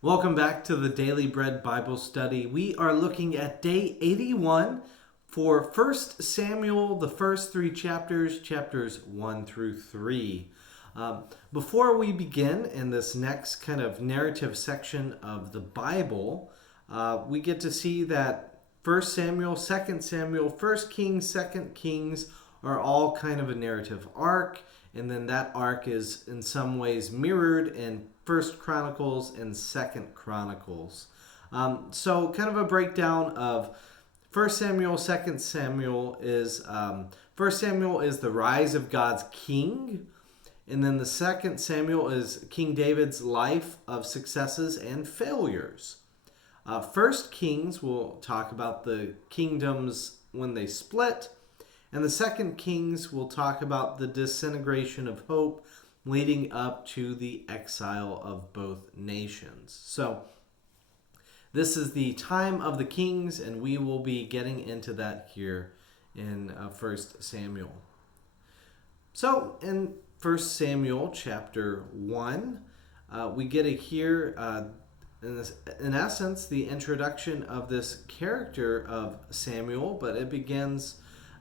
Welcome back to the Daily Bread Bible Study. We are looking at day 81 for 1 Samuel, the first three chapters, chapters 1 through 3. Before we begin in this next kind of narrative section of the Bible, we get to see that 1 Samuel, 2 Samuel, 1 Kings, 2 Kings are all kind of a narrative arc, and then that arc is in some ways mirrored in First Chronicles and Second Chronicles. So kind of a breakdown of First Samuel, Second Samuel is First Samuel is the rise of God's king, and then the Second Samuel is King David's life of successes and failures. First Kings will talk about the kingdoms when they split, and the Second Kings will talk about the disintegration of hope leading up to the exile of both nations. So this is the time of the kings, and we will be getting into that here in 1 Samuel. So in 1 Samuel chapter 1, we get to hear, in essence, the introduction of this character of Samuel, but it begins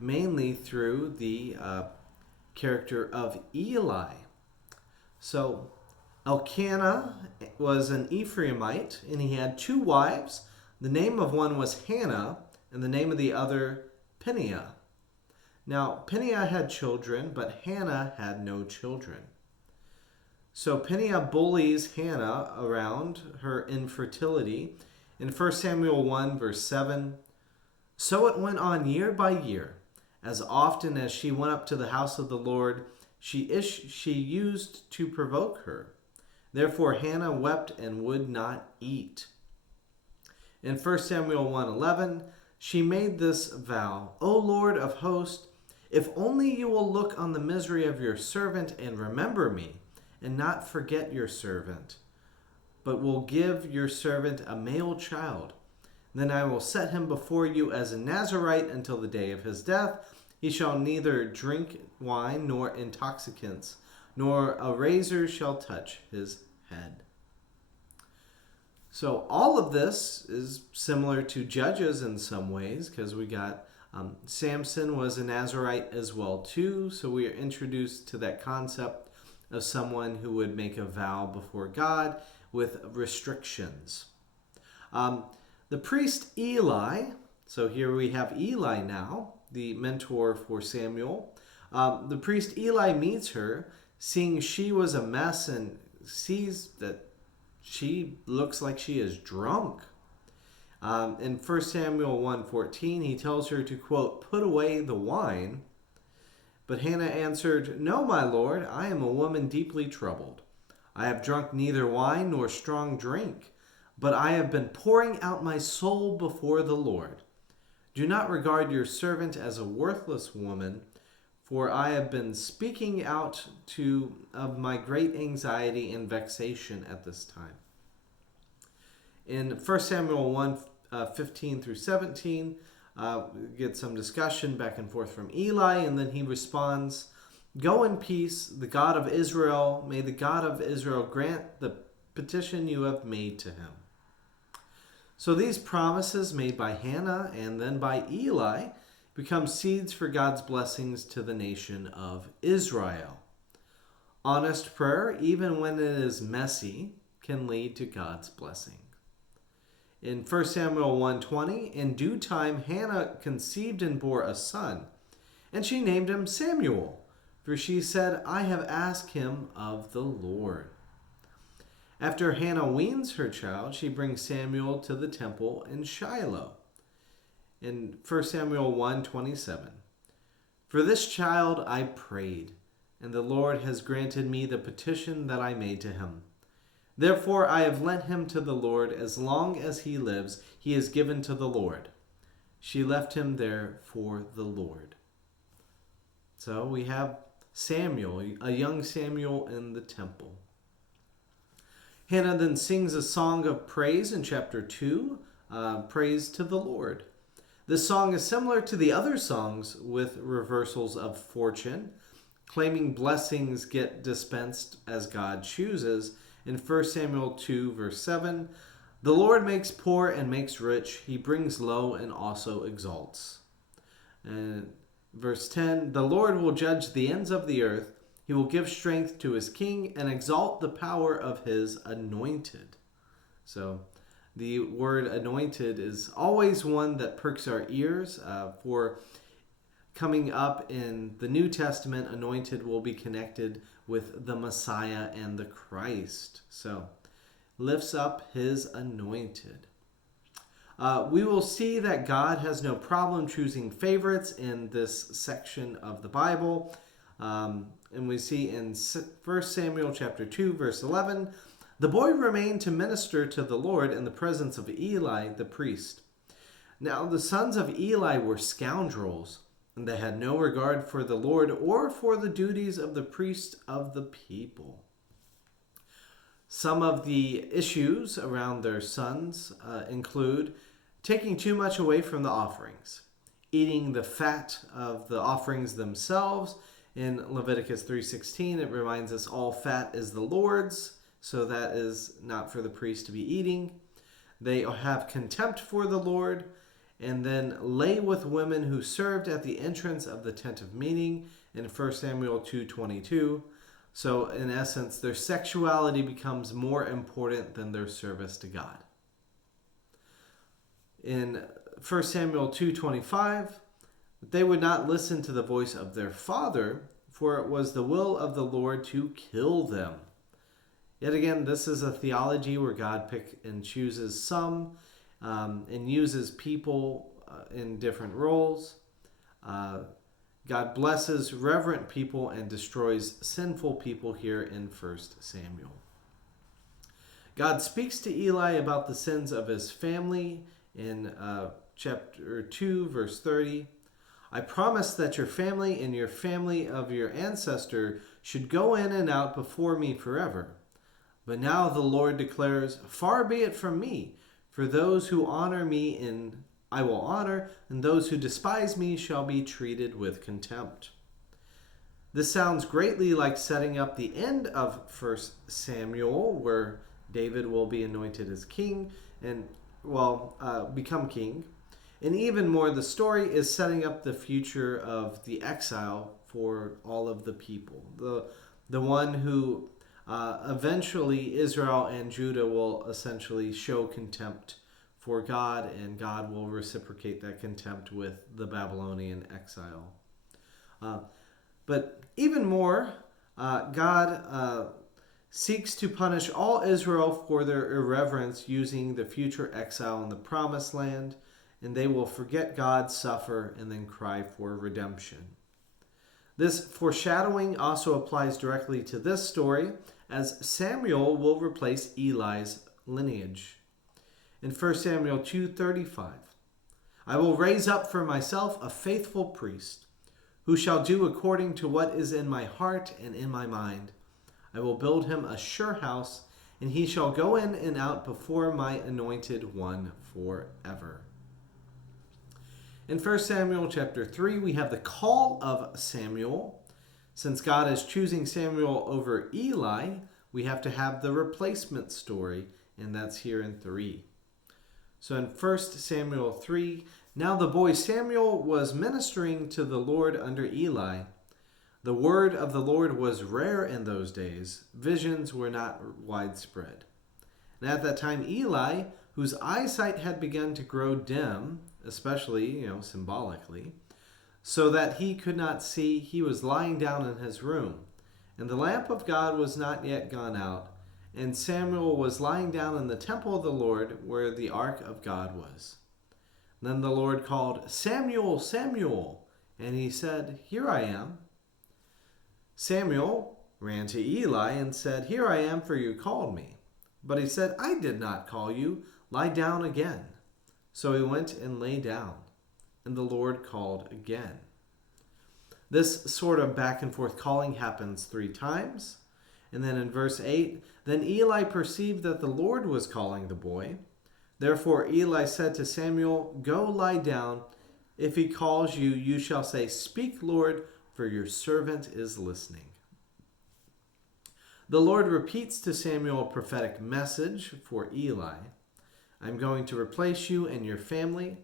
mainly through the character of Eli. So Elkanah was an Ephraimite, and he had two wives. The name of one was Hannah, and the name of the other Peninnah. Now, Peninnah had children, but Hannah had no children. So Peninnah bullies Hannah around her infertility. In 1 Samuel 1, verse 7, "So it went on year by year. As often as she went up to the house of the Lord, she used to provoke her. Therefore Hannah wept and would not eat." In 1 Samuel 1:11, she made this vow, "O Lord of hosts, if only you will look on the misery of your servant and remember me, and not forget your servant, but will give your servant a male child. Then I will set him before you as a Nazirite until the day of his death. He shall neither drink wine nor intoxicants, nor a razor shall touch his head." So all of this is similar to Judges in some ways, because we got Samson was a Nazirite as well too. So we are introduced to that concept of someone who would make a vow before God with restrictions. The priest Eli, so here we have Eli now, the mentor for Samuel. The priest Eli meets her, seeing she was a mess, and sees that she looks like she is drunk. In 1 Samuel 1:14, he tells her to, quote, "put away the wine." But Hannah answered, "No, my lord, I am a woman deeply troubled. I have drunk neither wine nor strong drink, but I have been pouring out my soul before the Lord. Do not regard your servant as a worthless woman, for I have been speaking out of my great anxiety and vexation at this time." In 1 Samuel 1, 15 through 17, we get some discussion back and forth from Eli, and then he responds, "Go in peace, the God of Israel. May the God of Israel grant the petition you have made to him." So these promises made by Hannah and then by Eli become seeds for God's blessings to the nation of Israel. Honest prayer, even when it is messy, can lead to God's blessing. In 1 Samuel 1:20, in due time Hannah conceived and bore a son, and she named him Samuel, for she said, "I have asked him of the Lord." After Hannah weans her child, she brings Samuel to the temple in Shiloh. In 1 Samuel 1:27, "For this child I prayed, and the Lord has granted me the petition that I made to him. Therefore I have lent him to the Lord. As long as he lives, he is given to the Lord." She left him there for the Lord. So we have Samuel, a young Samuel in the temple. Hannah then sings a song of praise in chapter 2, praise to the Lord. This song is similar to the other songs with reversals of fortune, claiming blessings get dispensed as God chooses, In 1 Samuel 2, verse 7, the Lord makes poor and makes rich. He brings low and also exalts. And verse 10, the Lord will judge the ends of the earth. He will give strength to his king and exalt the power of his anointed. So the word anointed is always one that perks our ears. For coming up in the New Testament, anointed will be connected with the Messiah and the Christ. So lifts up his anointed. We will see that God has no problem choosing favorites in this section of the Bible. And we see in 1 Samuel chapter 2, verse 11, the boy remained to minister to the Lord in the presence of Eli the priest. Now the sons of Eli were scoundrels, and they had no regard for the Lord or for the duties of the priest of the people. Some of the issues around their sons include taking too much away from the offerings, eating the fat of the offerings themselves. In Leviticus 3:16, it reminds us all fat is the Lord's, so that is not for the priest to be eating. They have contempt for the Lord, and then lay with women who served at the entrance of the tent of meeting in 1 Samuel 2:22. So in essence, their sexuality becomes more important than their service to God. In 1 Samuel 2:25, they would not listen to the voice of their father, for it was the will of the Lord to kill them. Yet again, this is a theology where God picks and chooses some and uses people in different roles. God blesses reverent people and destroys sinful people here in 1 Samuel. God speaks to Eli about the sins of his family in chapter 2, verse 30. I promise that your family and your family of your ancestor should go in and out before me forever. But now the Lord declares, far be it from me, for those who honor me I will honor, and those who despise me shall be treated with contempt. This sounds greatly like setting up the end of 1 Samuel, where David will be anointed as king and become king. And even more, the story is setting up the future of the exile for all of the people. The one who eventually Israel and Judah will essentially show contempt for God, and God will reciprocate that contempt with the Babylonian exile. But even more, God seeks to punish all Israel for their irreverence using the future exile in the promised land, and they will forget God, suffer, and then cry for redemption. This foreshadowing also applies directly to this story, as Samuel will replace Eli's lineage. In 1 Samuel 2:35, I will raise up for myself a faithful priest, who shall do according to what is in my heart and in my mind. I will build him a sure house, and he shall go in and out before my anointed one forever. In 1 Samuel chapter 3, we have the call of Samuel. Since God is choosing Samuel over Eli, we have to have the replacement story, and that's here in 3. So in 1 Samuel 3, now the boy Samuel was ministering to the Lord under Eli. The word of the Lord was rare in those days. Visions were not widespread. And at that time, Eli, whose eyesight had begun to grow dim, especially, symbolically, so that he could not see, he was lying down in his room. And the lamp of God was not yet gone out, and Samuel was lying down in the temple of the Lord, where the ark of God was. Then the Lord called, Samuel, Samuel, and he said, Here I am. Samuel ran to Eli and said, Here I am, for you called me. But he said, I did not call you. Lie down again. So he went and lay down, and the Lord called again. This sort of back and forth calling happens 3 times. And then in verse 8, then Eli perceived that the Lord was calling the boy. Therefore Eli said to Samuel, Go lie down. If he calls you, you shall say, Speak, Lord, for your servant is listening. The Lord repeats to Samuel a prophetic message for Eli. I'm going to replace you and your family.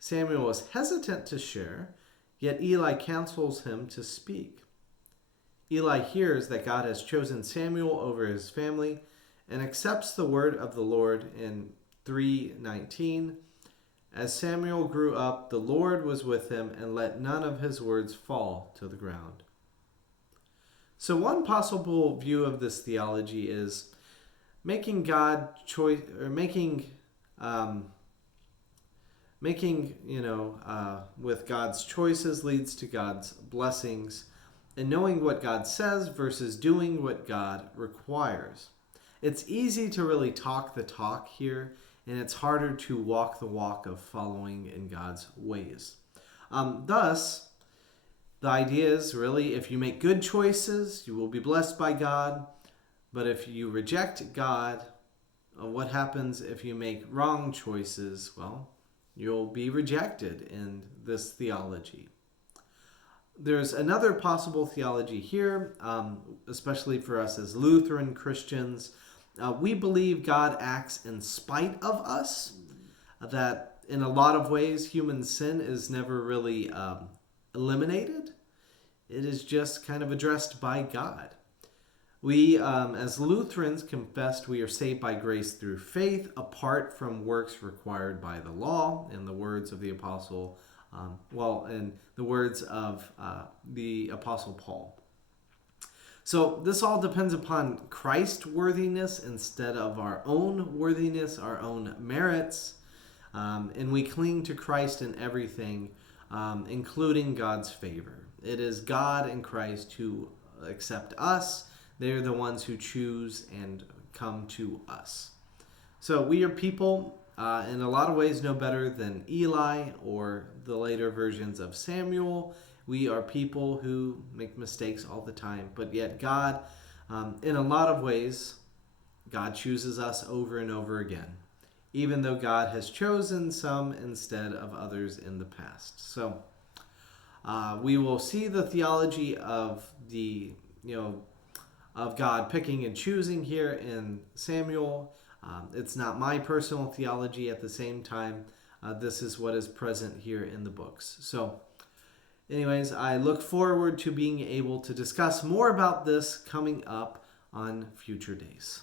Samuel is hesitant to share, yet Eli counsels him to speak. Eli hears that God has chosen Samuel over his family and accepts the word of the Lord in 3:19. As Samuel grew up, the Lord was with him and let none of his words fall to the ground. So one possible view of this theology is making God choice, or making with God's choices leads to God's blessings, and knowing what God says versus doing what God requires. It's easy to really talk the talk here, and it's harder to walk the walk of following in God's ways. Thus, the idea is really if you make good choices, you will be blessed by God. But if you reject God, what happens if you make wrong choices? Well, you'll be rejected in this theology. There's another possible theology here, especially for us as Lutheran Christians. We believe God acts in spite of us, that in a lot of ways human sin is never really eliminated. It is just kind of addressed by God. We, as Lutherans, confessed we are saved by grace through faith, apart from works required by the law, in the words of the Apostle, in the words of the Apostle Paul. So this all depends upon Christ's worthiness instead of our own worthiness, our own merits. And we cling to Christ in everything, including God's favor. It is God and Christ who accept us. They're the ones who choose and come to us. So we are people, in a lot of ways, no better than Eli or the later versions of Samuel. We are people who make mistakes all the time, but yet God, in a lot of ways, God chooses us over and over again, even though God has chosen some instead of others in the past. So we will see the theology of of God picking and choosing here in Samuel. It's not my personal theology at the same time. This is what is present here in the books. So anyways, I look forward to being able to discuss more about this coming up on future days.